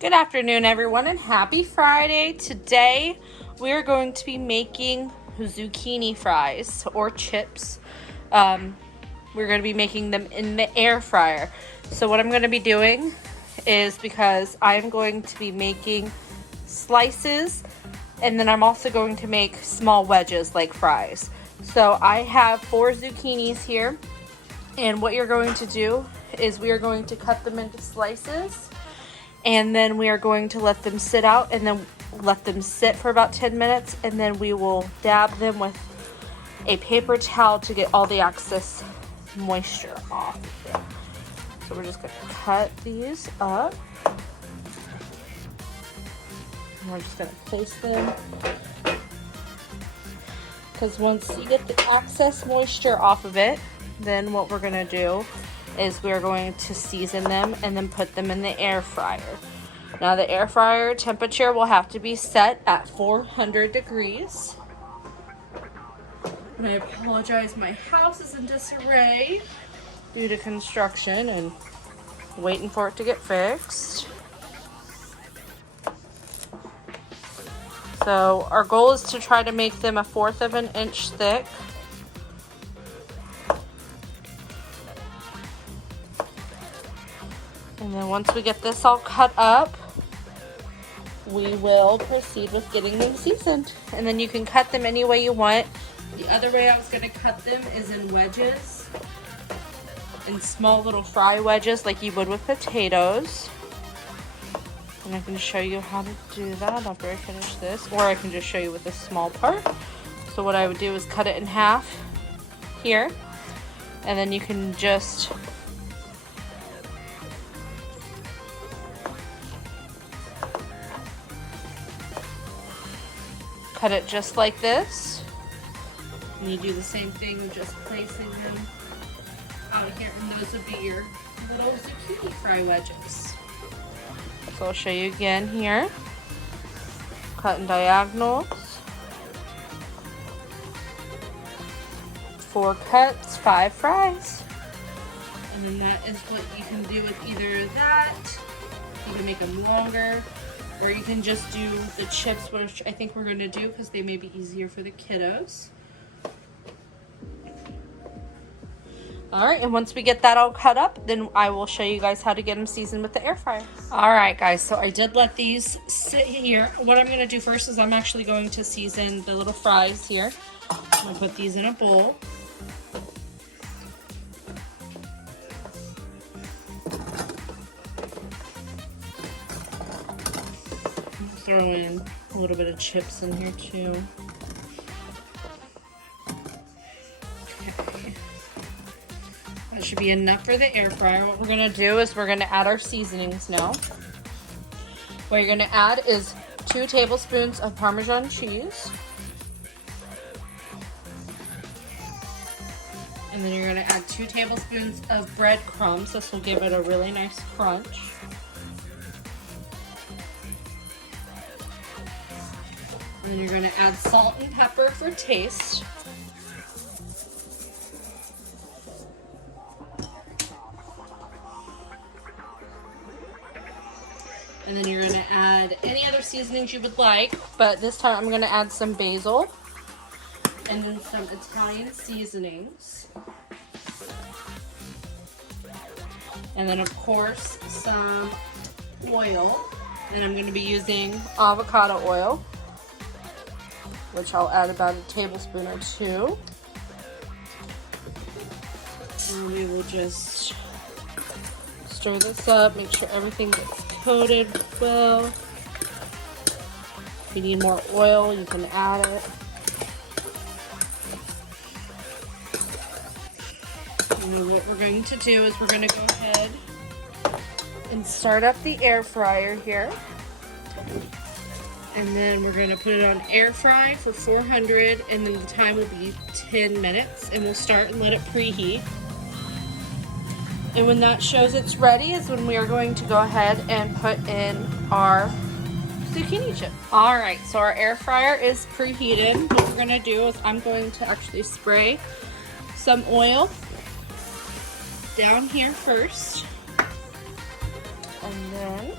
Good afternoon, everyone, and happy Friday. Today, we're going to be making zucchini fries or chips. We're going to be making them in the air fryer. So what I'm going to be doing is, because I'm going to be making slices, and then I'm also going to make small wedges like fries. So I have 4 zucchinis here, and what you're going to do is we are going to cut them into slices, and then we are going to let them sit out, and then let them sit for about 10 minutes, and then we will dab them with a paper towel to get all the excess moisture off of them. So we're just going to cut these up. And we're just going to place them, because once you get the excess moisture off of it, then what we're going to do is we're going to season them and then put them in the air fryer. Now the air fryer temperature will have to be set at 400 degrees. And I apologize, my house is in disarray due to construction and waiting for it to get fixed. So our goal is to try to make them 1/4 of an inch thick. And then once we get this all cut up, we will proceed with getting them seasoned. And then you can cut them any way you want. The other way I was going to cut them is in wedges, in small little fry wedges like you would with potatoes. And I can show you how to do that after I finish this, or I can just show you with a small part. So what I would do is cut it in half here, and then you can just cut it just like this. And you do the same thing of just placing them out here, and those would be your little zucchini fry wedges. So I'll show you again here. Cut in diagonals. 4 cuts, 5 fries. And then that is what you can do with either that. You can make them longer, or you can just do the chips, which I think we're going to do because they may be easier for the kiddos. Alright, and once we get that all cut up, then I will show you guys how to get them seasoned with the air fryer. Alright guys, so I did let these sit here. What I'm going to do first is I'm actually going to season the little fries here. I'm going to put these in a bowl. Throw in a little bit of chips in here too. Okay. That should be enough for the air fryer. What we're gonna do is we're gonna add our seasonings now. What you're gonna add is 2 tablespoons of Parmesan cheese. And then you're gonna add 2 tablespoons of breadcrumbs. This will give it a really nice crunch. And then you're going to add salt and pepper for taste. And then you're going to add any other seasonings you would like, but this time I'm going to add some basil and then some Italian seasonings. And then of course some oil, and I'm going to be using avocado oil, which I'll add about a tablespoon or 2. And we will just stir this up, make sure everything gets coated well. If you need more oil, you can add it. And then what we're going to do is we're going to go ahead and start up the air fryer here. And then we're going to put it on air fry for 400, and then the time will be 10 minutes, and we'll start and let it preheat. And when that shows it's ready is when we are going to go ahead and put in our zucchini chip. Alright, so our air fryer is preheated. What we're going to do is I'm going to actually spray some oil down here first. And then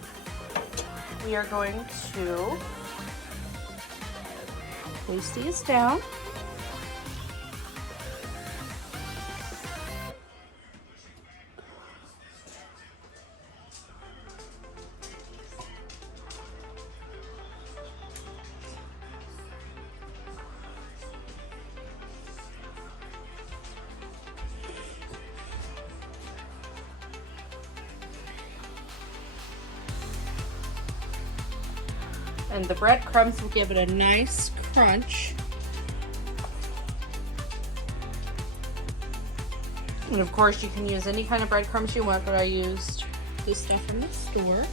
we are going to place these down. And the breadcrumbs will give it a nice crunch. And of course you can use any kind of breadcrumbs you want, but I used this stuff from the store.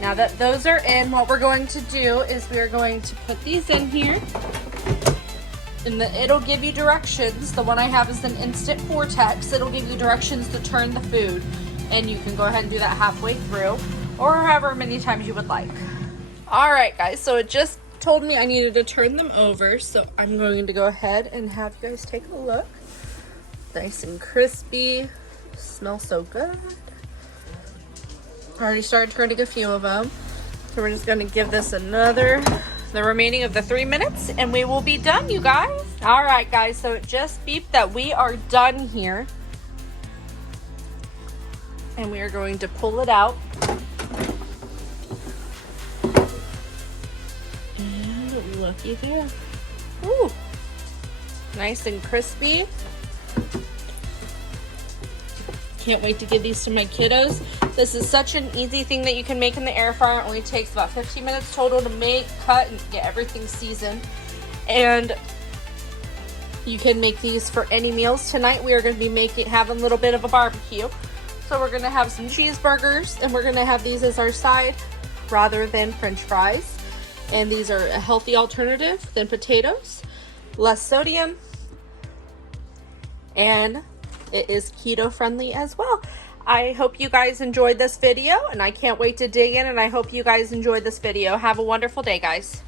Now that those are in, what we're going to do is we are going to put these in here. And it'll give you directions. The one I have is an instant vortex. It'll give you directions to turn the food. And you can go ahead and do that halfway through, or however many times you would like. Alright guys, so it just told me I needed to turn them over. So I'm going to go ahead and have you guys take a look. Nice and crispy. Smells so good. I already started turning a few of them. So we're just gonna give this the remaining of the 3 minutes, and we will be done, you guys. All right, guys, so it just beeped that we are done here. And we are going to pull it out. And looky there. Ooh, nice and crispy. Can't wait to give these to my kiddos. This is such an easy thing that you can make in the air fryer. It only takes about 15 minutes total to make, cut, and get everything seasoned. And you can make these for any meals. Tonight we are going to be having a little bit of a barbecue. So we're going to have some cheeseburgers, and we're going to have these as our side rather than French fries. And these are a healthy alternative than potatoes. Less sodium. And it is keto friendly as well. I hope you guys enjoyed this video, and I can't wait to dig in, and I hope you guys enjoyed this video. Have a wonderful day, guys.